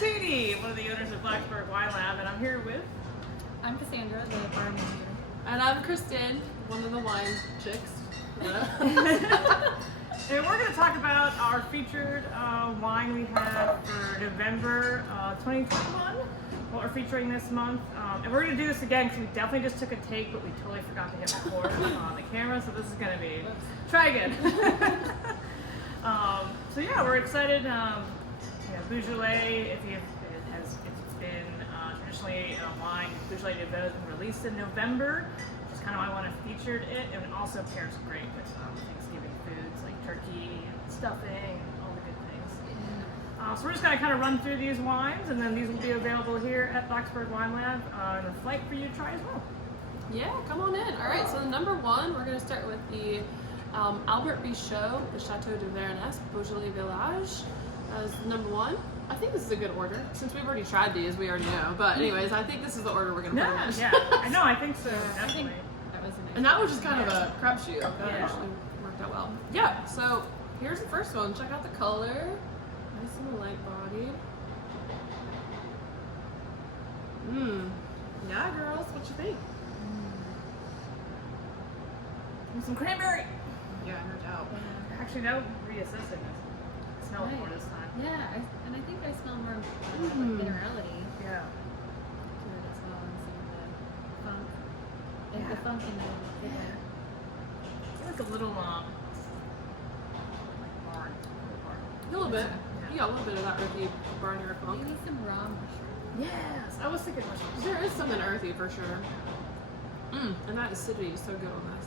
Katie, one of the owners of Blacksburg Wine Lab, and I'm here with... I'm Cassandra, the bar manager. And I'm Kristen, one of the wine chicks. And we're going to talk about our featured wine we had for November 2021, what we're featuring this month. And we're going to do this again because we definitely just took a take, but we totally forgot to hit record on the camera, so this is going to be... Try again. So yeah, we're excited. Beaujolias, it's been traditionally a wine. Beaujolias Nouveau has been released in November, which is kind of why I want to feature it, and it also pairs great with Thanksgiving foods like turkey and stuffing and all the good things. So we're just going to kind of run through these wines, and then these will be available here at Blacksburg Wine Lab in a flight for you to try as well. Yeah, come on in. All right, so the number one, we're going to start with the Albert Bichot, the Chateau de Varennes, Beaujolias Village, as number one. I think this is a good order. Since we've already tried these, we already know. But anyways, I think this is the order we're going to put them in. Yeah, I know, I think so, definitely. That was a nice And that was just kind of a crapshoot. That Yeah. actually worked out well. Yeah, so here's the first one. Check out the color. Nice and light bodied. Yeah, girls, what you think? And some cranberry. Yeah, no doubt. Actually, that would reassess it. Smell it more this time. Yeah, and I think I smell more like minerality Yeah. to it as well, and some of the funk. Like the funk in the It's like a little barn. A little bit. You got a little bit of that earthy barnyard funk. maybe some raw mushroom. Yes, I was thinking mushrooms. There is something earthy for sure. And that acidity is so good on this.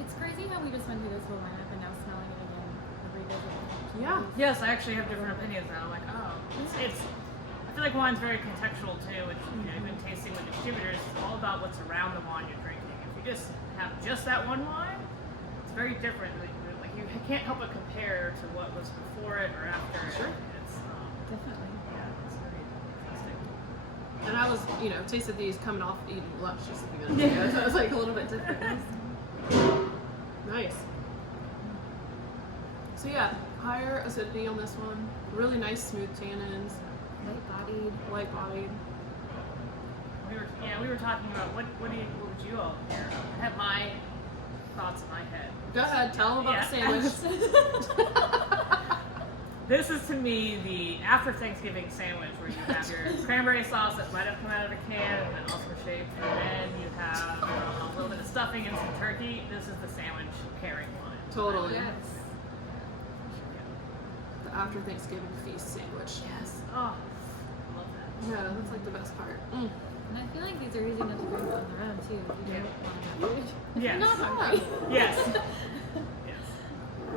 It's crazy how we just went through this whole lineup and now smelling it again, revisiting. Yeah. Yes, I actually have different opinions now. I'm like, oh, it's. I feel like wine's very contextual too. Which you've been tasting with distributors. It's all about what's around the wine you're drinking. If you just have just that one wine, it's very different. Like you can't help but compare to what was before it or after it. Sure. It's Definitely. yeah, it's very interesting. And I was, tasted these coming off eating lunch just a few minutes ago, so it was like a little bit different. Nice. So yeah, higher acidity on this one. Really nice smooth tannins. Light bodied. We were talking about what would you all hear? I have my thoughts in my head. Go ahead, tell them about the sandwich. This is to me the after Thanksgiving sandwich where you have your cranberry sauce that might have come out of a can and then also shaped, and then you have a little bit of stuffing and some turkey. This is the sandwich pairing one. Totally. Yes. The after Thanksgiving feast sandwich. Yes. Oh, I love that. Yeah, that's like the best part. And I feel like these are easy enough to drink on their own too. If you don't want to. Yes. Not hungry. Yes. Yes.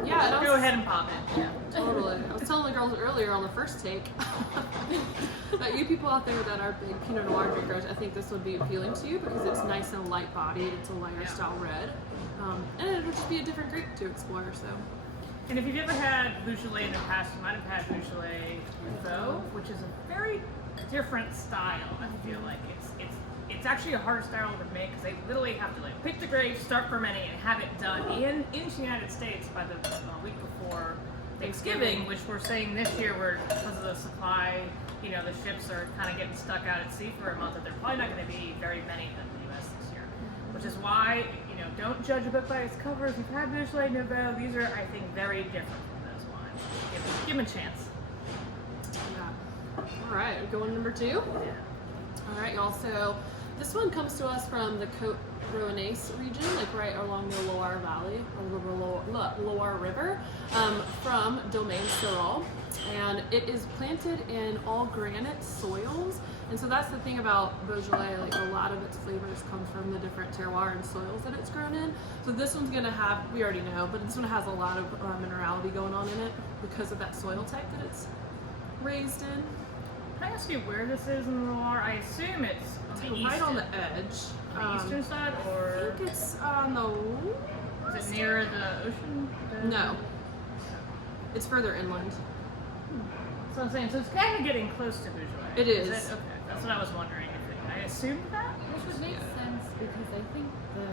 Yeah, Go ahead and pop it. Yeah. Totally. I was telling the girls earlier on the first take that you people out there that are big Pinot Noir drinkers, I think this would be appealing to you because it's nice and light bodied. It's a lighter style red. And it would just be a different grape to explore. So. And if you've ever had Beaujolias in the past, you might have had Beaujolias Nouveau, which is a very different style. I feel like it's actually a hard style to make because they literally have to like pick the grapes, start fermenting, and have it done in the United States by the week before Thanksgiving, which we're saying this year, where because of the supply, the ships are kind of getting stuck out at sea for a month, that they're probably not going to be very many in the U.S. this year. Which is why, don't judge a book by its cover. If you've had Beaujolias Nouveau, these are, I think, very different from those wines. Give them a chance. Yeah. All right, we're going number 2. Yeah. All right, y'all. So this one comes to us from the Côte Rouennaise region, like right along the Loire Valley, or the Loire River, from Domaine Syrah. And it is planted in all granite soils. And so that's the thing about Beaujolais, like a lot of its flavors come from the different terroir and soils that it's grown in. So this one's gonna have, we already know, but this one has a lot of minerality going on in it because of that soil type that it's raised in. Can I ask you where this is in the Loire? I assume it's on the Right on the east, edge. on the eastern side, or I think it's on the... is it near the ocean? No. It's further inland. So I'm saying, so it's kind of getting close to Beaujolais. It is. Okay, that's what I was wondering. I assumed that. Which would make sense because I think the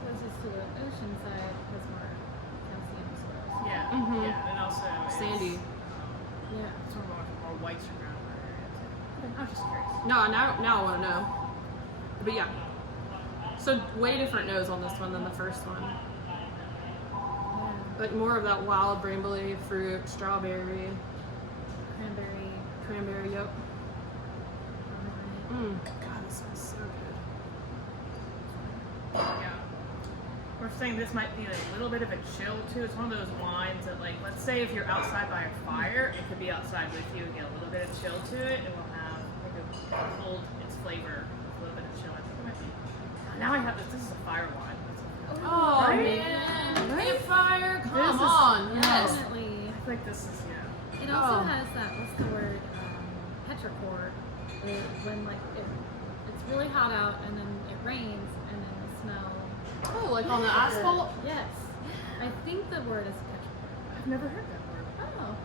closest to the ocean side has more calcium soils. Yeah, Mhm. yeah, and also it's, Sandy. Yeah. It's more whites are ground. Okay, I was just curious. No, now I want to know. But yeah. So way different nose on this one than the first one. Yeah. Like more of that wild brambley fruit, strawberry, cranberry, yep. God, this smells so good. Yeah. We're saying this might be a little bit of a chill too. It's one of those wines that, like, let's say if you're outside by a fire, it could be outside with you and get a little bit of chill to it. It will have, like, hold its flavor, a little bit of chill. I think it might be. Now I have this. This is a fire wine. Oh Right? man, Right? campfire, come This is- on, yes. Definitely. I feel like this is, yeah. It also Oh. has that, what's the word, petrichor, when like it's really hot out and then it rains and then the smell. Oh, like on the asphalt. Yes. I think the word is petrichor. I've never heard that word. Oh.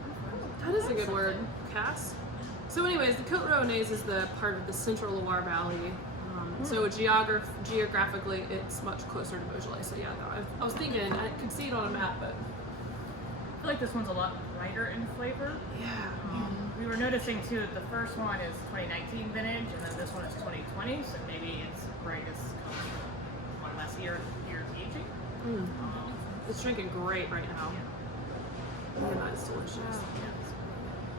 That is a good word, Cass. So, anyways, the Côte Rouennaise is the part of the Central Loire Valley. So geographically, it's much closer to Beaujolais. So yeah, I was thinking I could see it on a map, but I feel like this one's a lot brighter in flavor. yeah. We were noticing too that the first one is 2019 vintage, and then this one is 2020. So maybe its brightest comes from one less year aging. It's drinking great right now. Yeah, that's delicious. Yeah.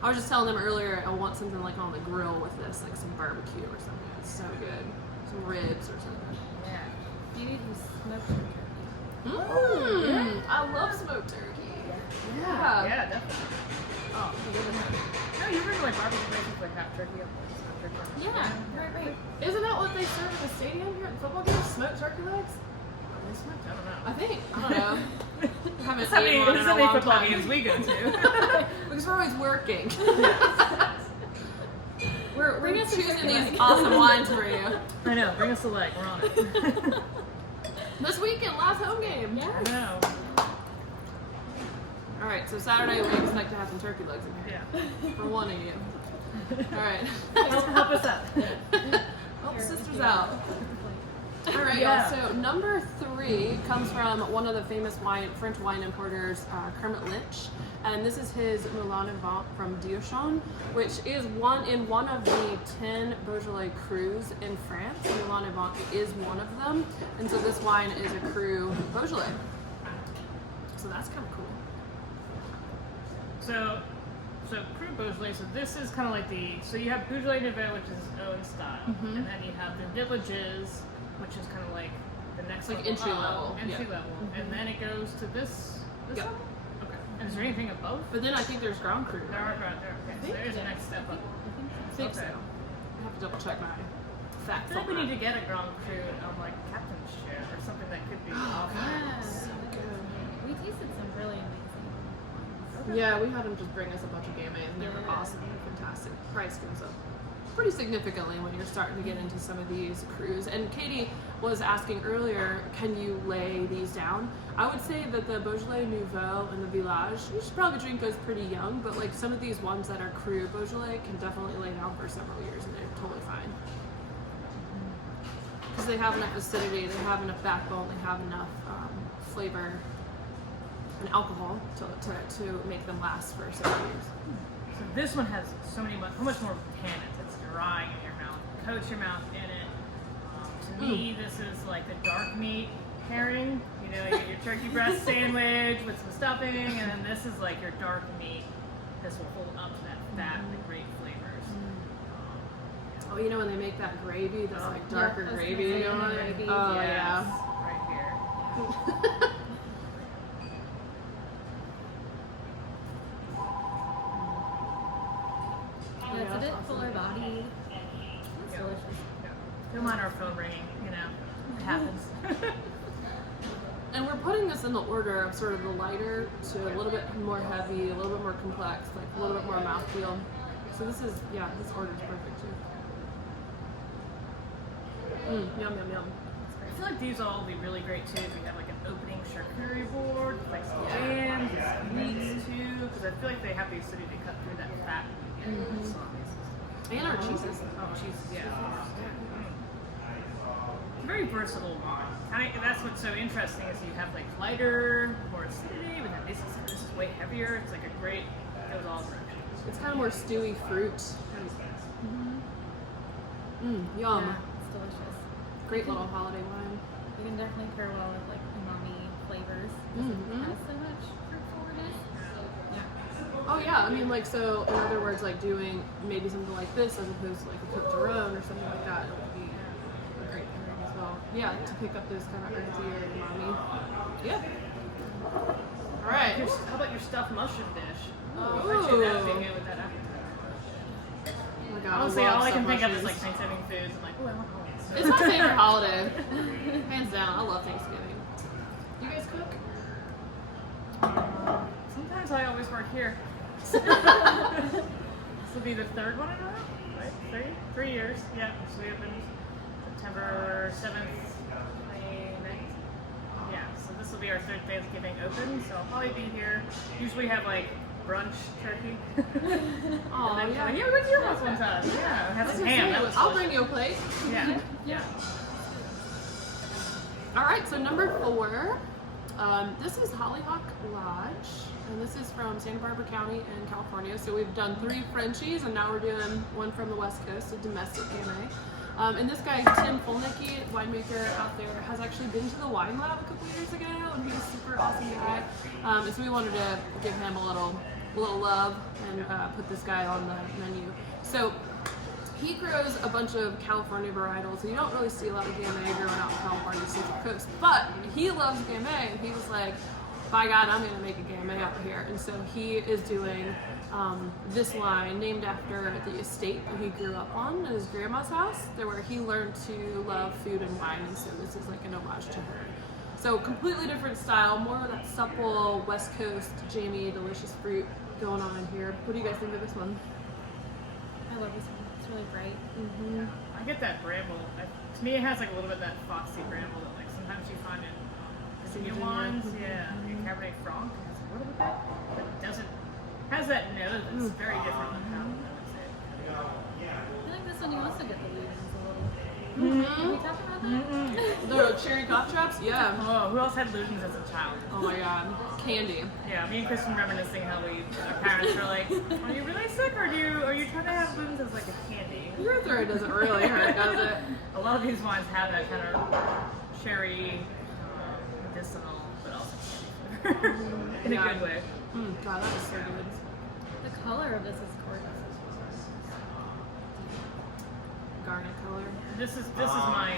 I was just telling them earlier I want something like on the grill with this, like some barbecue or something. It's so good. Some ribs or something. Yeah. Maybe you smoked your turkey. I love smoked turkey. Yeah, definitely. Oh, no, you remember like barbecue places like half turkey? Yeah, right. Isn't that what they serve at the stadium here at the football game? Smoked turkey legs? I don't know. I think. I don't know. Haven't How eaten one in a many long football time. games we go to? Because we're always working. we're Bring us a choosing turkey these leg. awesome wines for you. I know. Bring us a leg. We're on it. This weekend, last home game. I know. All right, so Saturday we expect to have some turkey legs in here. Yeah. For one of you. All right. Help us out. Help sisters out. All right, Yeah. y'all. So number 3 comes from one of the famous French wine importers, Kermit Lynch, and this is his Moulin de Vent from Diochon, which is one of the 10 Beaujolais crus in France. Moulin de Vent is one of them, and so this wine is a cru Beaujolais. So that's kind of cool. So cru Beaujolais. So this is kind of like so you have Beaujolais Nouveau, which is its own style, and then you have the Villages, which is kind of like the next Like level entry up, level, entry yeah. level, and then it goes to this Yep. level? Okay. And is there anything above? But then I think there's ground cru. There are right there. Okay, so there's the next step up. I think so. Okay. I have to double check my I facts feel like we on need to that. get a Grand Cru on like Captain's Ship or something that could be Oh, off. Yeah. So good. We tasted some really amazing ones. Yeah, we had him just bring us a bunch of Gamay, and they were Yeah. awesome and fantastic. Price goes up pretty significantly when you're starting to get into some of these crus. And Katie was asking earlier, can you lay these down? I would say that the Beaujolais Nouveau and the Village, you should probably drink those pretty young, but like some of these ones that are cru Beaujolais can definitely lay down for several years and they're totally fine. Because they have enough acidity, they have enough backbone, they have enough flavor and alcohol to make them last for several years. So this one has so much more tannins. It's drying in your mouth, coats your mouth in it. To me, this is like the dark meat pairing. You know, you get your turkey breast sandwich with some stuffing, and then this is like your dark meat. This will hold up to that fat and the great flavors. Oh, you know when they make that gravy, that's like darker I was gonna gravy say on the it? gravy. Oh, Yes, yeah. right here. Yeah, it's a bit fuller body. It's delicious. Don't mind our phone ringing. You know, it happens. And we're putting this in the order of sort of the lighter to a little bit more heavy, a little bit more complex, like a little bit more mouthfeel. So this order is perfect too. Yum, yum, yum. I feel like these will all be really great too if you have like an opening charcuterie board with like some jams and meats too, because I feel like they have the acidity to cut through that fat when you get sauces. And our cheeses. Oh, cheese, yeah. Very versatile wine. That's what's so interesting is you have like lighter, more acidity, but then this is way heavier. It's like a great, it goes all directions. It's kind of more stewy fruit. Yum. Yeah, it's delicious. Great little holiday wine. You can definitely pair well with like umami flavors. It has so much fruit forwardness. Yeah. Oh yeah, I mean like so in other words like doing maybe something like this as opposed to like a cooked Rhone or something like that, it would be a great pairing as well. Yeah, to pick up those kind of earthier umami. Yeah. All right. How about your stuffed mushroom dish? Oh. Actually, that would be good with that appetizer. Oh my God, Honestly, love all I can stuffed think of is mushrooms. like Thanksgiving foods. I'm like, oh, I want holidays. It's my favorite holiday. Hands down, I love Thanksgiving. You guys cook? Sometimes I always work here. This will be the third one in a row, right? 3 years. Yeah. So we opened September 7th, 2019. Yeah. So this will be our third Thanksgiving open. So I'll probably be here. Usually have like brunch turkey. Oh yeah. Yeah, we went to your house one time. Yeah, have some ham. That was I'll delicious. bring you a plate. Yeah. Yeah. All right, so number 4, this is Hollyhock Lodge, and this is from Santa Barbara County in California. So we've done 3 Frenchies, and now we're doing one from the West Coast, a domestic Gamay. And this guy, Tim Fulnicki, winemaker out there, has actually been to the wine lab a couple years ago, and he's a super awesome guy. And so we wanted to give him a little love and put this guy on the menu. So he grows a bunch of California varietals, and you don't really see a lot of Gamay growing out in California Central Coast, but he loves Gamay, and he was like, by God, I'm gonna make a Gamay out here. And so he is doing this wine named after the estate that he grew up on at his grandma's house, there where he learned to love food and wine, and so this is like an homage to her. So completely different style, more of that supple West Coast, jammy, delicious fruit going on in here. What do you guys think of this one? I love this one. It's really bright. I get that bramble. To me, it has like a little bit of that foxy bramble that like sometimes you find in Virginia wines. Yeah, and Cabernet Franc has a little bit of that, but it doesn't has that note that's very different than how I would say it. I feel like this one you also get the Ludens a little. Can we talk about that? The cherry cough drops? Yeah. Oh, who else had Ludens as a child? Oh my God. Candy. Yeah, me and Kristen reminiscing how our parents were like, "Are you really sick, or are you trying to have Ludens as like a candy?" Your throat doesn't really hurt, does it? A lot of these wines have that kind of cherry, medicinal, but also candy flavor in a good way. God, that is so good. The color of this is gorgeous. Garnet color. This is my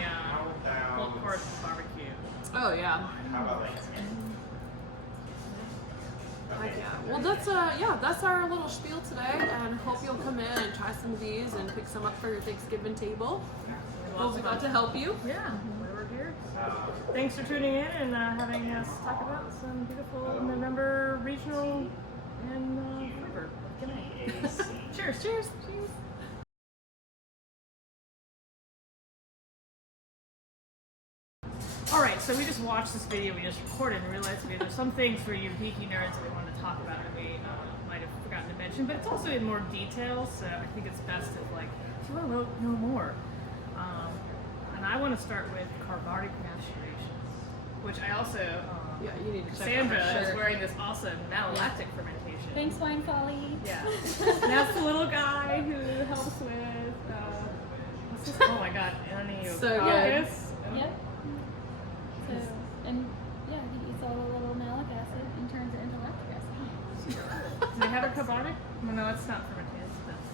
pulled pork barbecue. Oh yeah. Heck yeah. Well, that's our little spiel today, and hope you'll come in and try some of these and pick some up for your Thanksgiving table. Hope we got to help you. Yeah, we're here. So thanks for tuning in and having us talk about some beautiful November regional and flavor. Good night. Cheers. Cheers. Cheers. Alright, so we just watched this video we just recorded and realized there's some things for you geeky nerds that we wanted to talk about that we might have forgotten to mention, but it's also in more detail, so I think it's best if you want to know more. And I want to start with carbonic maturation, which I also, Yeah, you need to check Cassandra out her is shirt. wearing this awesome malolactic fermentation. Thanks, Wine Folly. Yeah. And that's the little guy who helps with, what's this? Oh my god, So good. Yep. So, and yeah, he eats all the little malic acid and turns it into lactic acid. Do they have a carbonic? Well, no, it's not fermentation. That's,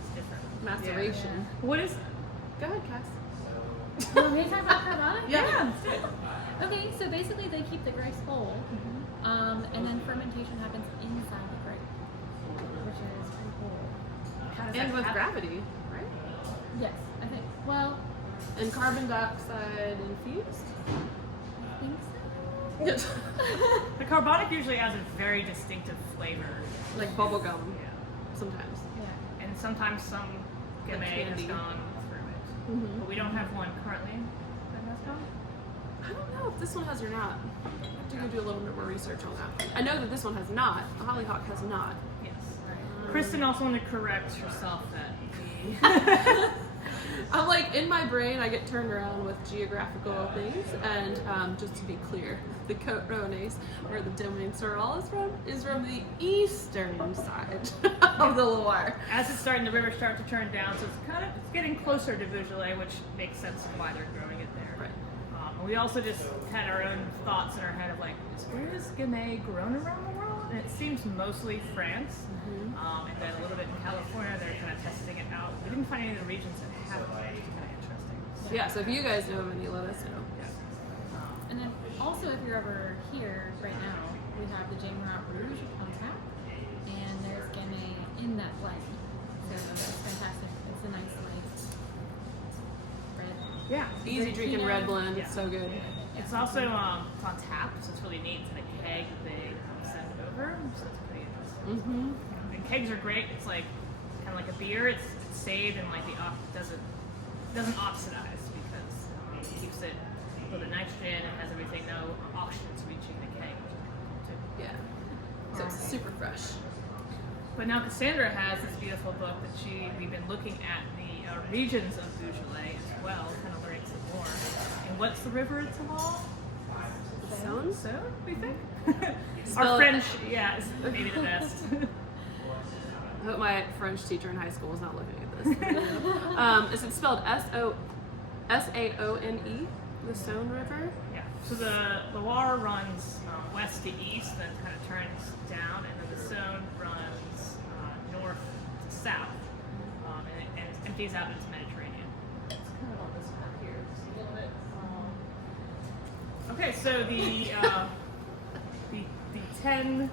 it's different. Maceration. What is? Go ahead, Cass. You want me to talk about carbonic? Yeah. Okay, so basically they keep the grapes whole, and then fermentation happens inside the grape, which is pretty cool. How does And that with happen? gravity, right? Yes, I think. Well, And carbon dioxide infused? I think so. Yes. The carbonic usually has a very distinctive flavor. Like bubble gum, Yeah. sometimes. Yeah. And sometimes some Like Gamay has candy. gone through it. But we don't have one currently that has gone. I don't know if this one has or not. I have to go do a little bit more research on that. I know that this one has not. The Hollyhock has not. Yes. Kristen also wanted to correct herself that I'm like, in my brain, I get turned around with geographical things, and just to be clear, the Côte Rouennaise, where the Domaine Sorel is from the eastern side of the Loire. As it's starting, the river starts to turn down, so it's getting closer to Beaujolais, which makes sense of why they're growing it there. Right. We also just had our own thoughts in our head of like, where is Gamay grown around the world? And it seems mostly France, and then a little bit in California. They're kind of testing it out. We didn't find any of the regions that have it, which is kind of interesting. Yeah, so if you guys know of any, let us know. Yeah. And then also, if you're ever here right now, we have the Gamay Rouge on tap, and there's Gamay in that blend. So it's fantastic. It's a nice light red. Yeah. Easy drinking red blend. It's Yeah. so good. It's also it's on tap, so it's really neat. It's in a keg that they send over, so it's pretty interesting. And kegs are great. It's like kind of like a beer. It's saved and like doesn't oxidize because it keeps it with the nitrogen. It has everything. No oxygens reaching the keg, which is kind of cool too. Yeah. So it's super fresh. But now Cassandra has this beautiful book that we've been looking at the regions of Beaujolais as well, kind of learning some more. And what's the river it's along? Saône? Saône, we think? Spell Our it- French, yeah, is maybe the best. I hope my French teacher in high school is not looking at this. Is it spelled S-A-O-N-E? The Saône River? Yeah. So the Loire runs west to east, then kind of turns down, and then the Saône runs north to south, and it empties out into the Mediterranean. It's kind of on this map here, just a little bit. Okay, so the 10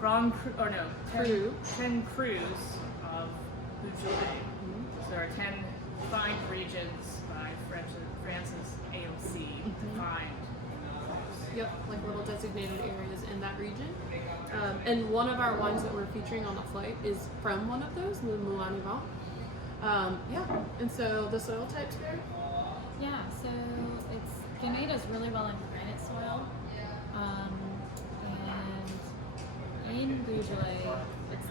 Grand Cru, or no, 10 crus of Beaujolais. So there are 10 defined regions by France's AOC defined. Yep, like little designated areas in that region. And one of our wines that we're featuring on the flight is from one of those, the Moulin Vent. Yeah, and so the soil types there? Yeah, so Gamay does really well in granite soil, and in Beaujolais, its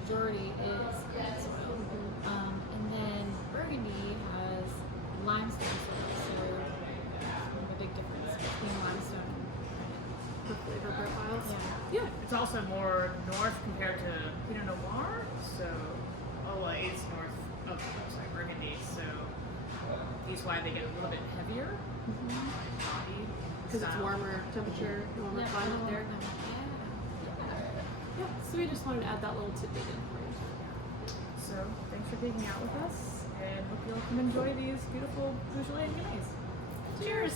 majority is granite soil. And then Burgundy has limestone soil, so a big difference between limestone and The flavor profiles? granite. Yeah. It's also more north compared to Pinot Noir, so it's north of Burgundy, so these why they get a little bit heavier. Because it's warmer temperature, warmer Yeah, climate yeah, there. yeah. Yeah, so we just wanted to add that little tidbit in for you. So thanks for taking out with us, and hope you'll come enjoy these beautiful Beaujolais Gamays. Cheers!